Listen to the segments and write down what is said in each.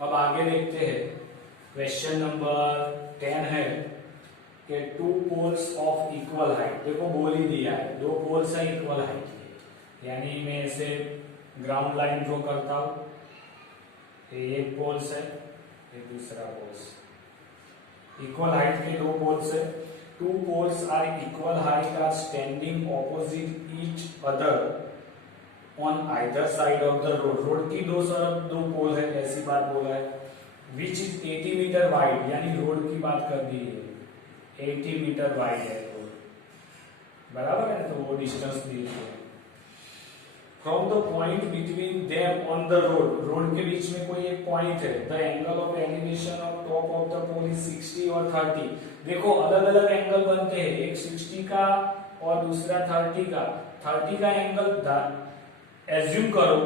अब आगे देखते हैं। क्वेश्चन नंबर 10 है कि two poles of equal height. देखो बोल ही दिया है, दो पोल्स है इक्वल हाइट के, यानी मैं ऐसे ग्राउंड लाइन ड्रॉ करता हूं, ये एक पोल्स है, ये दूसरा पोल्स। इक्वल हाइट के दो पोल्स है। Two poles are equal height are standing opposite each other on either side of the road. Road की दो तरफ दो पोल है, ऐसी बात बोला है। विच इज 80 मीटर वाइड, यानी रोड की बात कर दी है, 80 मीटर वाइड है रोड, बराबर है। तो वो डिस्टेंस दी है। From the point between them on the road, road के बीच में कोई एक पॉइंट है। The angle of elevation of top of the pole is 60 और 30। देखो अलग अलग एंगल बनते हैं, एक 60 का और दूसरा 30 का। 30 का एंगल एज्यूम करो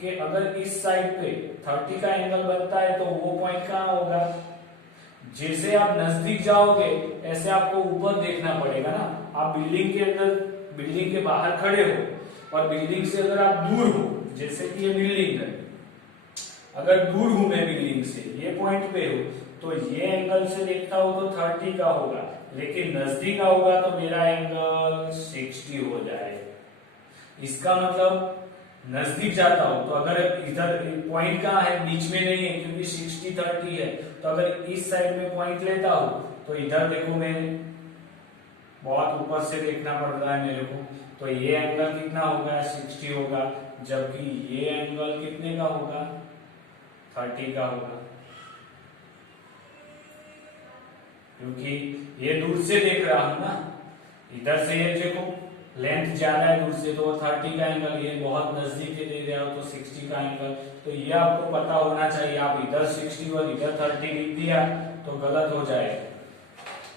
कि अगर इस साइड पे 30 का एंगल बनता है तो वो पॉइंट कहाँ होगा। जैसे आप नजदीक जाओगे ऐसे आपको ऊपर देखना पड़ेगा ना। आप बिल्डिंग के अंदर, बिल्डिंग के बाहर खड़े हो और बिल्डिंग से अगर आप दूर हो, जैसे कि ये बिल्डिंग है, अगर दूर हूं मैं बिल्डिंग से, ये पॉइंट पे हो, तो ये एंगल से देखता हूं तो 30 का होगा, लेकिन नजदीक होगा तो मेरा एंगल 60 हो जाएगा। इसका मतलब नजदीक जाता हूं तो अगर इधर पॉइंट कहाँ है, बीच में नहीं है क्योंकि 60-30 है, तो अगर इस साइड में पॉइंट लेता हूं तो इधर देखो मैं बहुत ऊपर से देखना पड़ रहा है मेरे को, तो ये एंगल कितना होगा, 60 होगा, जबकि ये एंगल कितने का होगा, 30 का होगा, क्योंकि ये दूर से देख रहा हूं ना। इधर से ये देखो लेंथ ज्यादा है दूर से, तो 30 का एंगल, ये बहुत नजदीक से देख रहे हो तो 60 का एंगल। तो ये आपको पता होना चाहिए। आप इधर 60 और इधर 30 लिख दिया तो गलत हो जाएगा,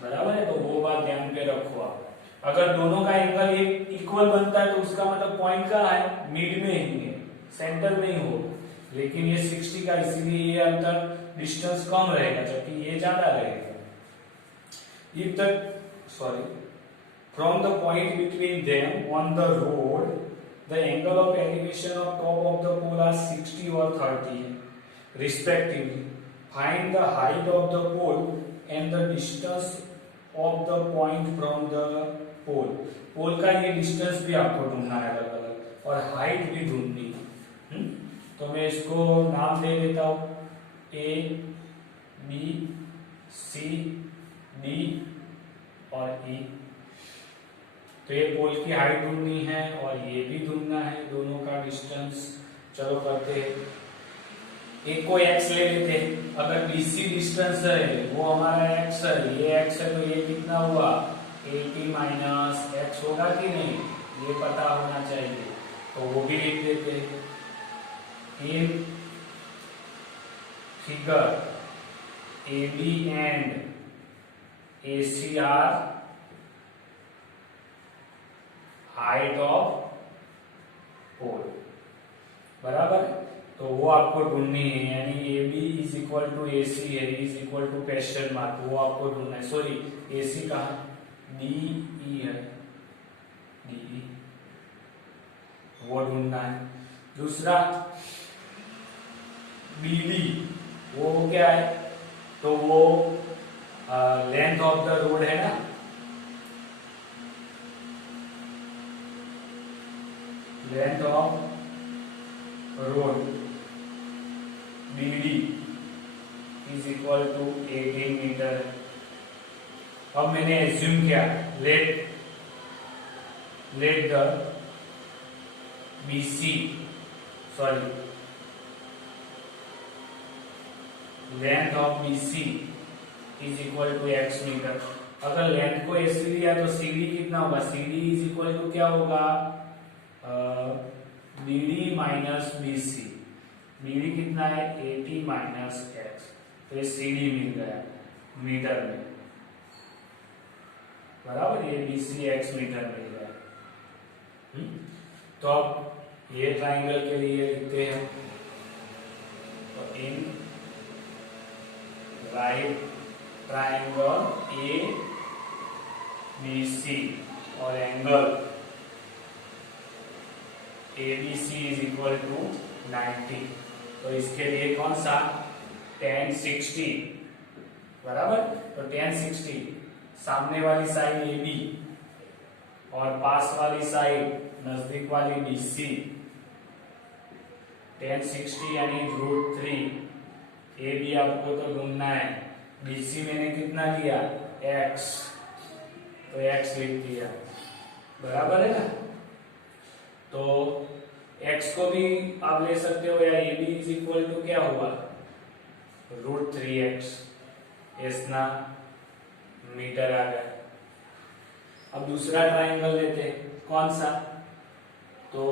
बराबर है। तो वो बात ध्यान पे रखो आप। अगर दोनों का एंगल एक इक्वल बनता है तो उसका मतलब पॉइंट कहाँ है, मिड में ही है, सेंटर में ही हो। लेकिन ये 60 का, इसीलिए ये अंतर डिस्टेंस कम रहेगा जबकि ये ज्यादा रहेगा। From the point between them on the road, the angle of elevation of top of the pole are 60 or 30 respectively. Find the height of the pole and the distance of the point from the pole. पोल का ये distance भी आपको ढूंढना है अलग अलग, और height भी ढूंढनी है। तो मैं इसको नाम दे देता हूं, A, B, C, D और E। तो ये पोल की हाइट ढूंढनी है और ये भी ढूंढना है, दोनों का डिस्टेंस। चलो करते हैं। एक को x ले लेते हैं। अगर BC डिस्टेंस है वो हमारा x है, ये x है, तो ये कितना हुआ, 80 माइनस x होगा कि नहीं, ये पता होना चाहिए, तो वो भी लिख देते हैं। In figure AB and AC are height of pole, बराबर। तो वो आपको ढूंढनी है, यानी AB is equal to AC है, is equal to question mark, वो आपको ढूंढना है। सॉरी, AC कहा, DE है, DE, वो ढूंढना है। दूसरा BD, वो क्या है, तो वो लेंथ ऑफ द रोड है ना, length of road BD is equal to 18 metre. अब मैंने एज्यूम किया, let the BC, sorry, length of BC is equal to x metre. अगर लेंथ को ऐसे लिया तो CD कितना होगा, CD इज इक्वल टू क्या होगा, BD माइनस BC। BD कितना है, 80 माइनस x, तो ये CD मिल गया मीटर में, बराबर। ये BC x मीटर मिल गया। तो अब ये ट्राइंगल के लिए लिखते हैं, तो इन राइट ट्राइंगल ABC और angle ABC is equal to 90। तो इसके लिए कौन सा, tan 60 बराबर। तो tan 60 सामने वाली साइड AB और पास वाली साइड नजदीक वाली BC, tan 60 यानी √3। AB आपको तो ढूंढना है, BC मैंने कितना लिया x, तो x लिख दिया बराबर है ना। तो x को भी आप ले सकते हो, या AB इज इक्वल टू क्या हुआ √3x, इतना मीटर आ गया। अब दूसरा ट्रायंगल लेते हैं, कौन सा, तो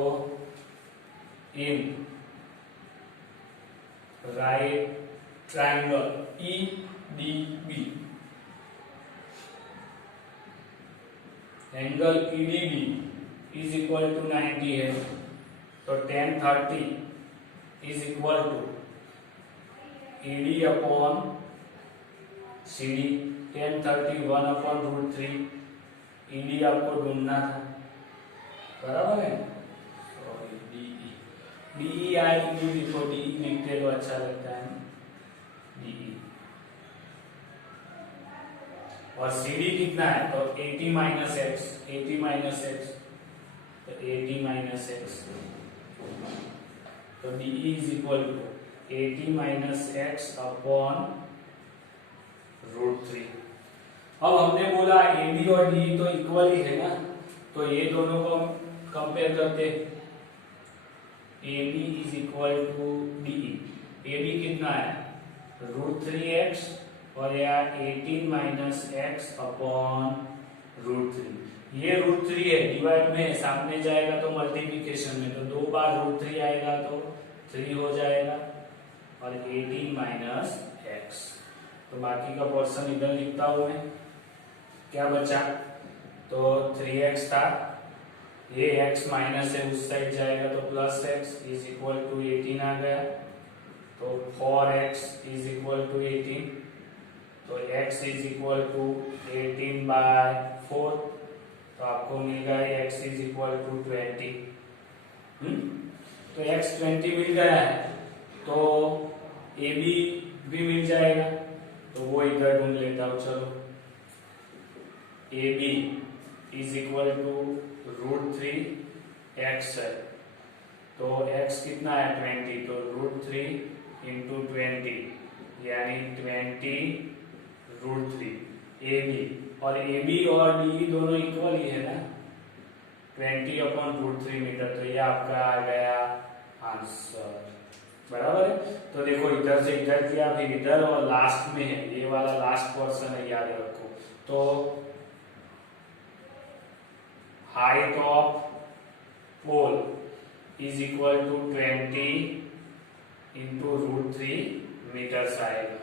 in right triangle EDB, angle EDB is equal to 90 है, तो tan 30 is equal to ED upon CD। tan 30 1 अपॉन √3, ED आपको ढूंढना था बराबर है। सॉरी DE आई लिखो, DE लिखते तो अच्छा लगता है DE। और CD कितना है, तो 80 माइनस एक्स, 80 माइनस एक्स, तो 80 माइनस एक्स, तो DE is equal to 80 minus x upon √3। अब हमने बोला AB और DE तो इक्वल ही है ना, तो ये दोनों को कंपेयर करते हैं। AB is equal to DE, AB कितना है √3x और या 18 माइनस एक्स अपॉन √3। ये √3 है, डिवाइड में सामने जाएगा तो मल्टीप्लिकेशन में, तो 2 बार √3 आएगा तो 3 हो जाएगा, और 18 माइनस एक्स, तो बाकी का पोर्शन इधर लिखता हूं मैं। क्या बचा, तो 3x था, ये x माइनस है उस साइड जाएगा तो plus x is equal to 18 आ गया, तो 4x इज इक्वल टू 18, तो x is equal to 18 by 4, तो आपको मिल गया x इज इक्वल टू 20। तो x 20 मिल गया है, तो AB भी मिल जाएगा, तो वो इधर ढूंढ लेता हूं। चलो AB is equal to √3x है, तो x कितना है 20, तो √3 इंटू 20 यानी 20 √3 AB, और AB और DE दोनों इक्वल ही है ना, 20 अपॉन √3 मीटर, तो ये आपका आ गया आंसर बराबर है। तो देखो इधर से इधर किया, फिर इधर, और लास्ट में है ये वाला लास्ट पोर्शन है, याद रखो। तो height of pole is equal to 20 into √3 metres आएगा।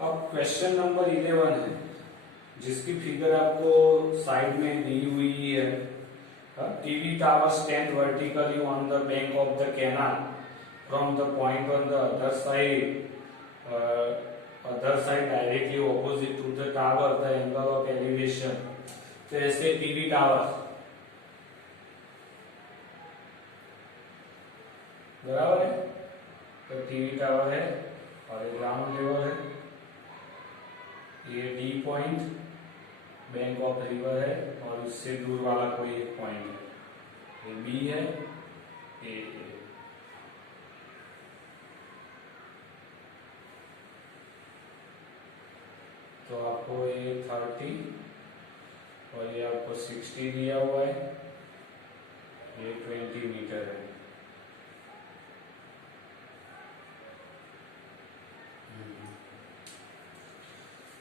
अब क्वेश्चन नंबर 11 है, जिसकी फिगर आपको साइड में दी हुई है। TV tower stand vertically on the bank of the canal from the point on the other side directly opposite to the tower, the angle of elevation. तो ऐसे टीवी टावर बराबर है, तो टीवी टावर है और ये ग्राउंड लेवल है, ये D point bank of river है, और इससे दूर वाला कोई एक पॉइंट है, ये B है, ये A। तो आपको ये 30 और ये आपको 60 दिया हुआ है, ये 20 मीटर है।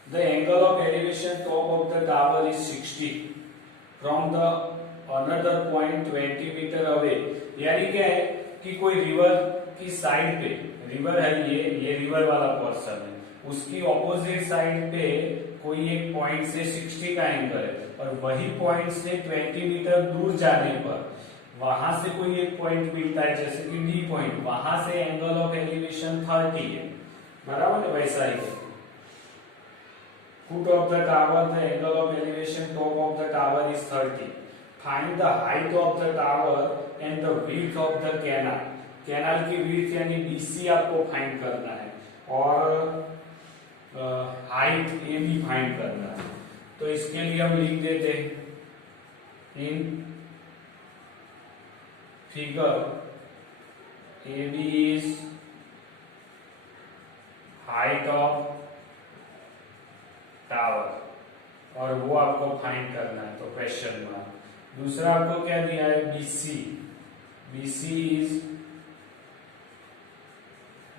The angle of elevation top of the tower is 60 from the another point 20 meter away। यानी क्या है कि कोई रिवर की साइड पे, रिवर है ये रिवर वाला पोर्शन है, उसकी ऑपोजिट साइड पे कोई एक पॉइंट से 60 का एंगल है, और वही पॉइंट से 20 मीटर दूर जाने पर वहां से कोई एक पॉइंट मिलता है जैसे कि डी पॉइंट, वहां से एंगल ऑफ एलिवेशन 30 है, बराबर है। वैसा ही foot of the tower, the angle of elevation top of the tower is 30। Find the height of the tower and the width of the canal. Canal की width यानी BC आपको find करना है और हाइट ए भी फाइंड करना है। तो इसके लिए हम लिख देते हैं in figure A B is height of tower और वो आपको फाइंड करना है, तो क्वेश्चन मार्क। दूसरा आपको क्या दिया है, BC. BC is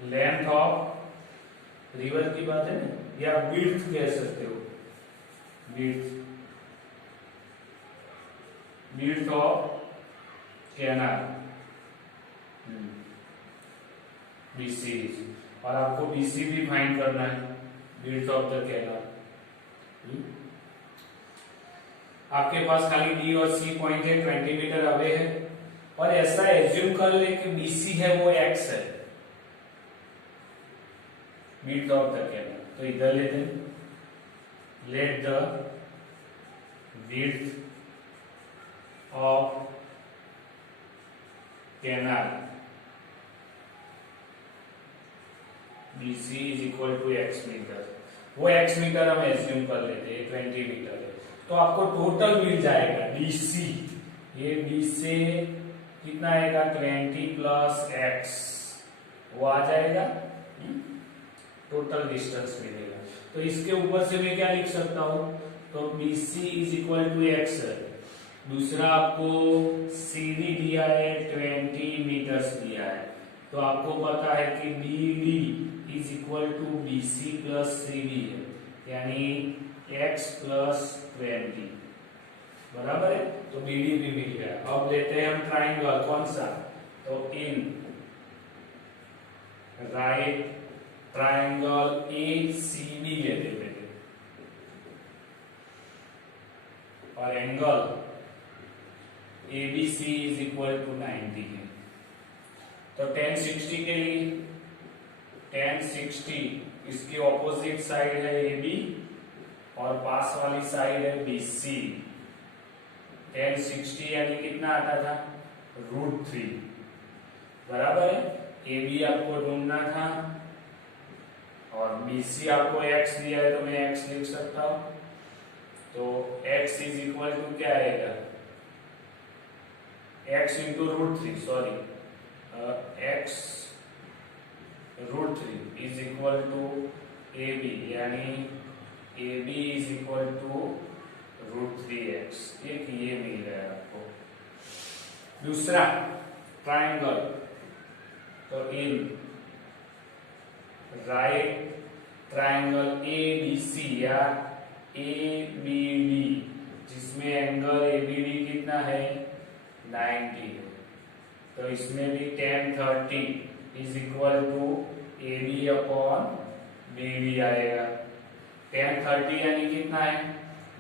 length of river की बात है ना, या विड्थ कह सकते हो, width, width of canal BC. और आपको बीसी भी फाइंड करना है, विड्थ ऑफ द कैनाल। आपके पास खाली डी और सी पॉइंट है, 20 मीटर अवे है, और ऐसा एज्यूम कर ले कि बीसी है वो एक्स है, विड्थ ऑफ द कैनाल। तो इधर लेते हैं, let the width of canal BC is equal to x metre. वो एक्स मीटर हम एज्यूम कर लेते हैं, 20 मीटर है। तो आपको टोटल मिल जाएगा BC, ये B से कितना आएगा, 20 प्लस एक्स, वो आ जाएगा, टोटल डिस्टेंस मिलेगा। तो इसके ऊपर से मैं क्या लिख सकता हूं, तो BC is equal to x. दूसरा आपको CD दिया है, 20 मीटर्स दिया है, तो आपको पता है कि BD is equal to BC plus CD है, यानी x प्लस 20, बराबर है। तो BD भी मिल गया। अब लेते हैं हम ट्राइंगल, कौन सा, तो इन राइट ट्राइंगल ACB लेते हैं और angle ABC is equal to 90 है। तो 1060 के लिए 1060 इसकी ऑपोजिट साइड है AB और पास वाली साइड है BC। 1060 यानी कितना आता था, √3, बराबर है। AB आपको ढूंढना था और BC आपको x दिया है, तो मैं x लिख सकता हूं। तो x इज इक्वल टू क्या आएगा, x into √3, sorry, x √3 is equal to AB, यानी AB is equal to √3x। एक ये मिल गया आपको। दूसरा ट्राइंगल, तो इन राइट ट्राइंगल ABC या ABD, जिसमें एंगल ABD कितना है, 90 है, तो इसमें भी 1030 is equal to AB upon BD आएगा। 1030 यानी कितना है,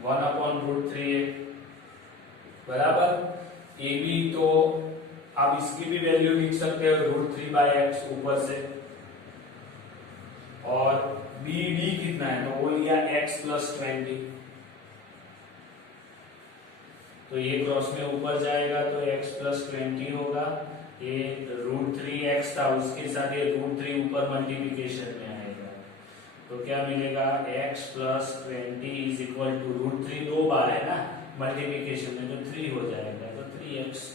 1 अपॉन √3 है, बराबर। AB तो आप इसकी भी वैल्यू लिख सकते हो, √3/x ऊपर से, और BD कितना है, तो वो लिया x प्लस 20, तो ये क्रॉस में ऊपर जाएगा तो x प्लस 20 होगा। ये √3x था, उसके साथ ये √3 ऊपर मल्टीप्लिकेशन में आएगा, तो क्या मिलेगा, x plus 20 is equal to √3 दो बार है ना मल्टीप्लिकेशन में, तो 3 हो जाएगा, तो 3x।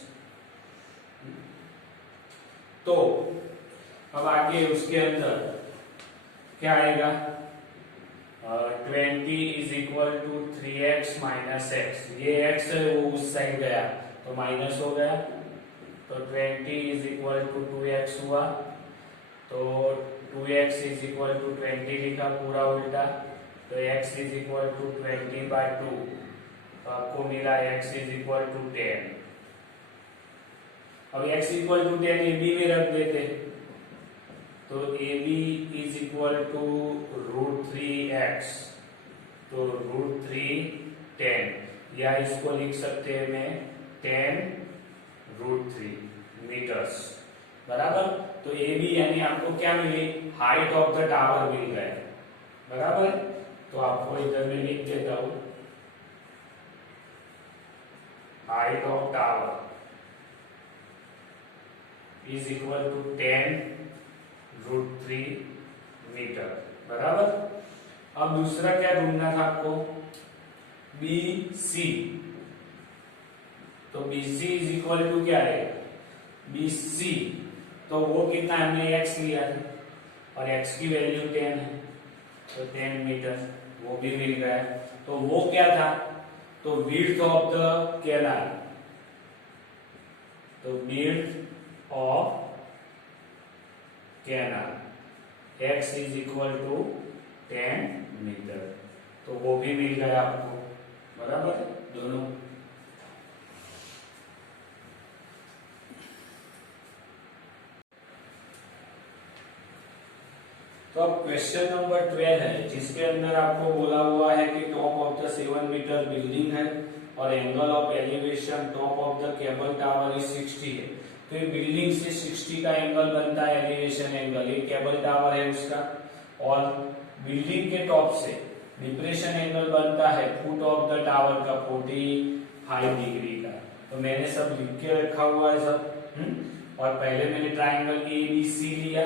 तो अब आगे उसके अंदर क्या आएगा, 20 is equal to 3x minus x. ये x है वो उस साइड गया तो माइनस हो गया, तो 20 इज इक्वल टू 2x हुआ, तो 2x इज इक्वल टू 20 लिखा पूरा उल्टा, तो x इज इक्वल टू 20/2, तो आपको मिला x इज इक्वल टू 10। अब x इक्वल टू 10 AB में रख देते, तो AB is equal to √3x, तो √3 10, या इसको लिख सकते हैं मैं 10 √3 मीटर्स। बराबर। तो ए बी यानी आपको क्या मिली, हाइट ऑफ द टावर मिल गया। बराबर। तो आपको इधर में लिख देता हूं, height of tower is equal to 10√3 metre. बराबर। अब दूसरा क्या ढूंढना था आपको, बी सी। तो B C is equal to क्या है, बी सी। तो वो कितना, हमने x लिया है और x की वैल्यू 10 है, तो 10 मीटर, वो भी मिल गया। तो वो क्या था, तो विड्थ ऑफ द कैनाल, तो width of canal x is equal to 10 metre, तो वो भी मिल गया आपको। बराबर दोनों। तो अब क्वेश्चन नंबर 12 है, जिसके अंदर आपको बोला हुआ है कि top of the 7 metre building है और angle of elevation top of the cable tower is 60 है। तो ये बिल्डिंग से 60 का एंगल बनता है, एलिवेशन एंगल, ये केबल टावर है उसका। और बिल्डिंग के टॉप से डिप्रेशन एंगल बनता है फुट ऑफ द टावर का 45 डिग्री का। तो मैंने सब लिख के रखा हुआ है सब। और पहले मैंने ट्राइंगल ए बी सी लिया,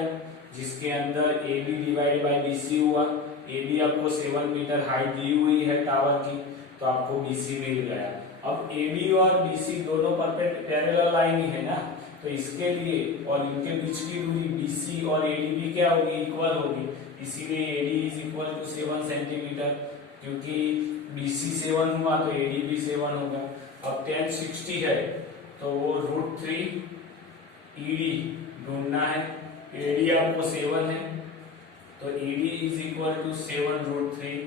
जिसके अंदर A B divide by B C हुआ। ए बी आपको 7 मीटर हाइट दी हुई है टावर की, तो आपको बी सी मिल गया। अब ए बी और बी सी दोनों पैरेलल लाइन ही है ना, तो इसके लिए और इनके बीच की दूरी बी सी और ए डी भी क्या होगी, इक्वल होगी। इसीलिए A D is equal to 7 centimetre, क्योंकि बी सी 7 हुआ तो ए डी भी 7 होगा। अब 10 60 है, तो वो √3 ई डी ढूंढना है। एडी आपको 7 है, तो AD is equal to 7√3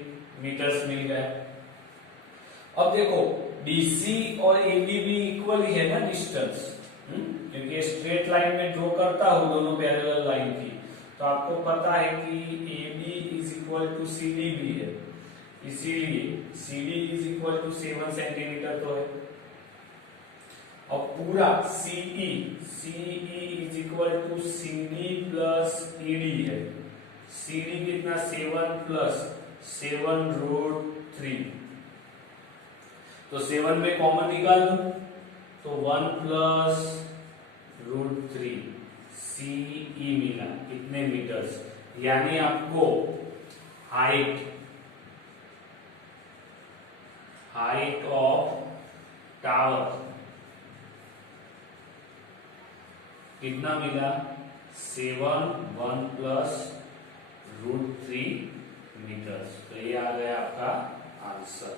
meters मिल गया। अब देखो बीसी और एबी भी इक्वल ही है ना डिस्टेंस, क्योंकि स्ट्रेट लाइन में ड्रॉ करता हूं दोनों पैरेलल लाइन की, तो आपको पता है कि AB is equal to CD भी है, इसीलिए CD is equal to 7 centimetre तो है। और पूरा CE is equal to CD plus ED है। सीडी कितना, 7 प्लस 7√3, तो 7 में कॉमन निकाल दो, तो 1 प्लस √3 सीई मिला कितने मीटर्स, यानी आपको हाइट ऑफ टावर कितना मिला, 1 प्लस √3 मीटर्स। तो ये आ गया आपका आंसर।